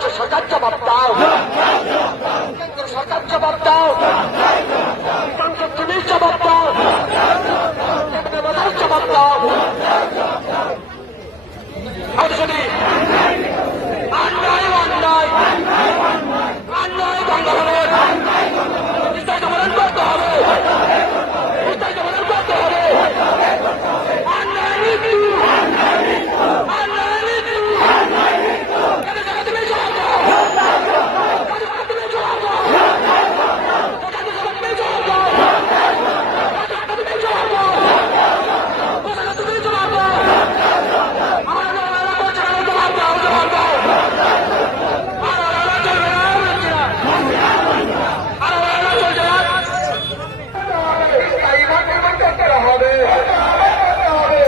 রাজ্য সরকার জবাব দাও। কেন্দ্র সরকার জবাব দাও। তুমি জবাব দাও। জবাব দাও আমি শুনি অন্যায় অন্যায় অন্যায় বাংলাদেশ বিস্তারিত বলেন করতে হবে বিস্তারিত বলেন করতে হবে অন্যায় নীতি অন্যায় নীতি কেন জায়গা তুমি জবাব দাও কেন জায়গা তুমি জবাব দাও কেন জায়গা তুমি জবাব দাও কেন তুমি জবাব দাও কেন তুমি জবাব দাও আমার জবাব করছে না জবাব দাও জবাব দাও আর আর চলবে না বলছি না আর আর চলছে না স্থায়ী ভাব নির্মাণ করতে হবে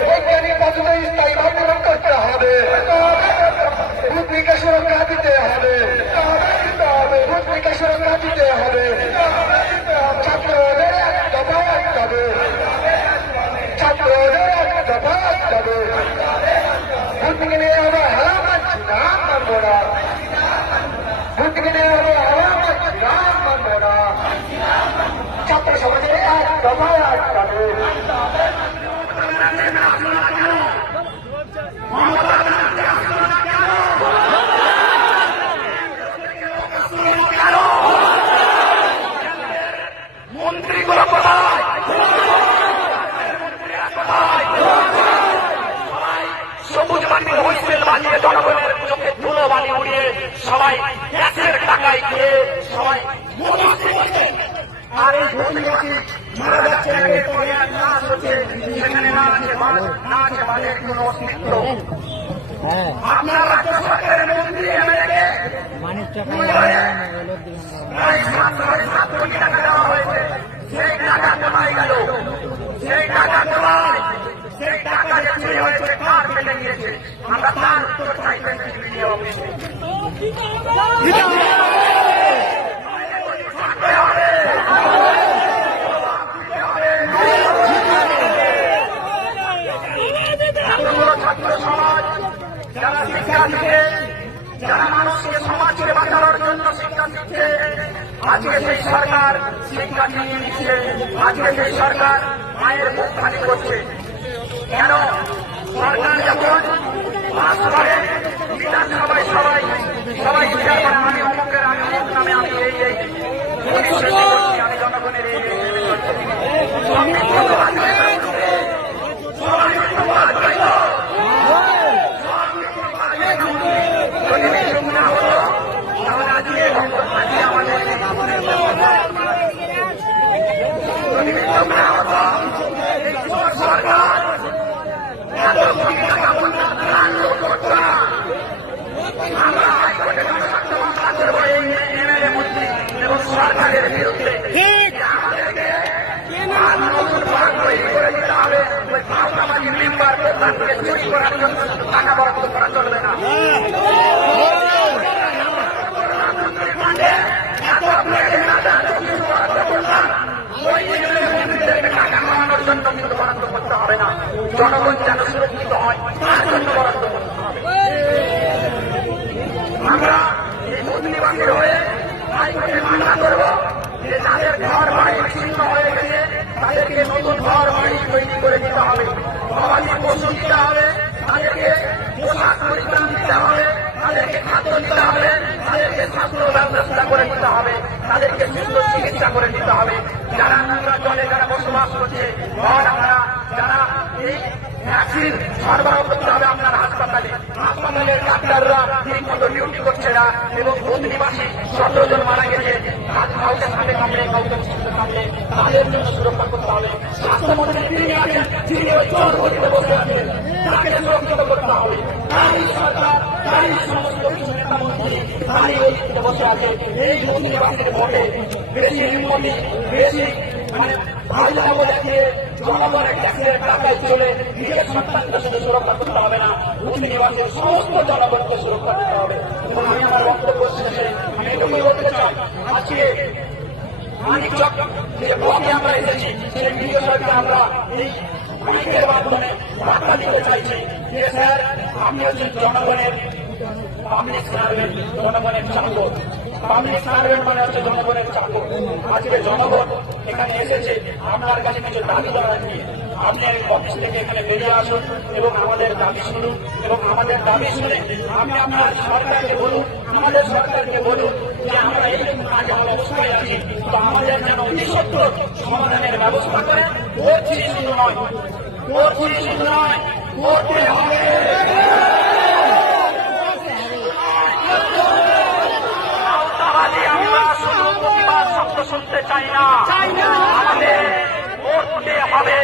বৈজ্ঞানিক পদ্ধতি স্থায়ী ভাব নির্মাণ করতে হবে ভূমিকা সুরক্ষা দিতে হবে ভূমিকা সুরক্ষা দিতে হবে ছাত্রদের এক দফা রাখতে হবে ছাত্রদের এক দফা রাখতে হবে ভূমিকে নিয়ে আমরা হেলা মানছি না মানবো না। ভূমিকে নিয়ে ছাত্র সমাজের এক দফায় আটকাবে। মাটি হুইসেল বাজিয়ে জনগণের চোখে ধুলো বালি উড়িয়ে সবাই গ্যাসের টাকায় খেয়ে সবাই আর এই ভূমিগতি মারা যাচ্ছে একের পর এক নাশ হচ্ছে সেখানে না আছে বাজ না আছে বাজের কোনো অস্তিত্ব। আপনার রাজ্য সরকারের মন্ত্রী এমএলএ মানিক টাকা লোক দিলাম প্রায় সাত সাড়ে সাত কোটি টাকা দেওয়া হয়েছে সেই টাকা কোথায় গেল সেই টাকা কোথায় সেই টাকা যে চুরি হয়েছে কার কেটে নিয়েছে আমরা তার উত্তর চাই বিজেপি অফিসে এতগুলো ছাত্র সমাজ যারা শিক্ষা দিচ্ছে যারা মানুষকে সমাজকে বাঁচানোর জন্য শিক্ষা দিচ্ছে আজকে সেই সরকার শিক্ষা নিয়ে নিচ্ছে আজকে সেই সরকার মায়ের মুখ খালি করছে কেন সরকার যখন পাস করে বিধানসভায় সবাই সবাই বিচার করে আমি অমুকের আমি অমুক নামে আমি এই এই আমি জনগণের এই এই, এই করছি। সব মিথ্যাবাদ হয়ে গেছে। সব মিথ্যাবাদ হয়ে গেছে। যদি নিয়ম না হতো তাহলে আজকে আজকে আমাদের যদি নিয়ম না হতো এই সরকার এত কোটি টাকা বন্যার ত্রাণ লোক করতো না। আমরা হাইকোর্টে জনস্বার্থ মামলা করব এই এমএলএ মন্ত্রী এবং সরকারের বিরুদ্ধে আমাদেরকে আর নতুন ফান্ড তৈরি করে দিতে হবে ওই ভাওতাবাজি মেম্বার প্রধানকে চুরি করার জন্য টাকা বরাদ্দ করা চলবে না এত আপনাকে না দেন, কিছু বরাদ্দ করলাম। ওই এমএলএ মন্ত্রীদেরকে টাকা খাওয়ানোর জন্য কিন্তু বরাদ্দ করতে হবে না জনগণ যেন সুরক্ষিত হয়, তার জন্য বরাদ্দ আমরা এই বদলিবাসীর হয়ে হাইকোর্টে মামলা করব যে যাদের ঘর বাড়ি ছিন্ন হয়ে গেছে, তাদেরকে নতুন ঘর বাড়ি তৈরি করে দিতে হবে। গবাদি পশু দিতে হবে, তাদেরকে পোশাক পরিধান দিতে হবে, তাদেরকে খাদ্য দিতে হবে, তাদেরকে স্বাস্থ্য ব্যবস্থা করে দিতে হবে, তাদেরকে সুন্দর চিকিৎসা করে দিতে হবে। যারা নোংরা জলে যারা বসবাস করছে আর আমরা যারা এই ভ্যাকসিন সরবরাহ করতে হবে আপনার হাসপাতালে। হাসপাতালের ডাক্তাররা ঠিক মতো ডিউটি করছে না এবং বন্দিবাসী সতেরো জন মারা গেছে। হাত কাউকে সাথে কামড়ে কাউকে সাথে কামড়ে তাদের জন্য সুরক্ষা করতে হবে। স্বাস্থ্যমন্ত্রী তিনি মানে ভাইলামো দেখিয়ে জনগণের ট্যাক্সের টাকায় চলে নিজের সন্তানকে শুধু সুরক্ষা করতে হবে না বন্দিবাসীর সমস্ত জনগণকে সুরক্ষা দিতে হবে এবং আমি আমার বক্তব্য শেষে আমি এটুকুই বলতে চাই পাবলিক সার্ভেন্ট জনগণের চাকর। জনগণের চাকর আজকে জনগণ এখানে এসেছে, আপনার কাছে কিছু দাবি দেওয়া নিয়ে আপনি অফিস থেকে এখানে বেরিয়ে আসুন এবং আমাদের দাবি শুনুন এবং আমাদের দাবি শুনে আপনি আপনার সরকারকে বলুন, আমাদের সরকারকে বলুন যে আমরা এই কাজে অবস্থায় আছি। তো আমাদের যেন অতি সমাধানের ব্যবস্থা করেন করছি শুধু নয় করছি শুধু নয় করতে হবে আওতাবাদী আমরা শুধু প্রতিবাদ শব্দ শুনতে চাই না। আমাদের করতে হবে।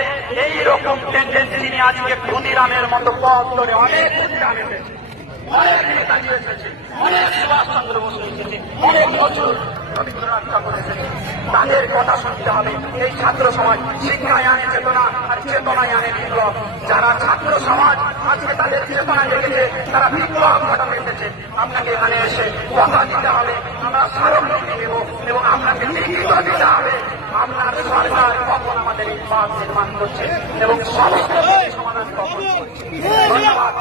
এইরকম টেন্ডেন্সি নিয়ে আজকে ক্ষুদিরামের মতো পথ ধরে অনেক ক্ষুদিরাম এসেছে। অনেক নেতাজি এসেছে, অনেক সুভাষচন্দ্র বসু এসেছে, অনেক বছর রবীন্দ্রনাথ ঠাকুর এসেছে। তাদের কথা শুনতে হবে। এই ছাত্র সমাজ শিক্ষায় আনে চেতনা, আর চেতনায় আনে বিপ্লব। যারা ছাত্র সমাজ আজকে তাদের চেতনা জেগেছে তারা বিপ্লব ঘটাতে এসেছে। আপনাকে এখানে এসে কথা দিতে হবে। আমরা স্মারকলিপি দেব এবং আপনাকে লিখিত দিতে হবে। আপনার সরকার কখন আমাদের এই পথ নির্মাণ করছে এবং সমস্ত সমাধান কখন করছে? ধন্যবাদ।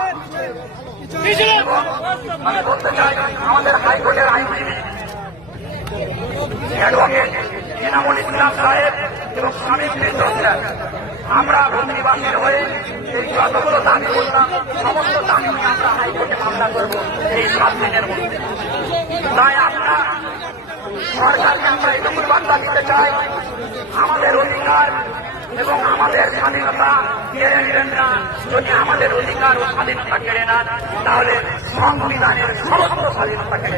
আমি বলতে চাই আমাদের হাইকোর্টের আইনজীবী, অ্যাডভোকেট সাহেব এবং স্বামী স্যার আমরা বন্দিবাসীর হয়ে এই যতগুলো দাবি করলাম, সমস্ত দাবি আমরা হাইকোর্টে মামলা করব এই সাত দিনের মধ্যে। তাই আমরা সরকারকে আমরা এটুকু বার্তা দিতে চাই আমাদের অধিকার এবং আমাদের স্বাধীনতা কেড়ে নেবেন না যদি আমাদের অধিকার ও স্বাধীনতা কেড়ে নেন তাহলে সংবিধানের সমস্ত স্বাধীনতা কেড়ে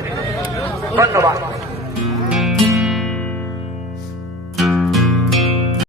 ধন্যবাদ।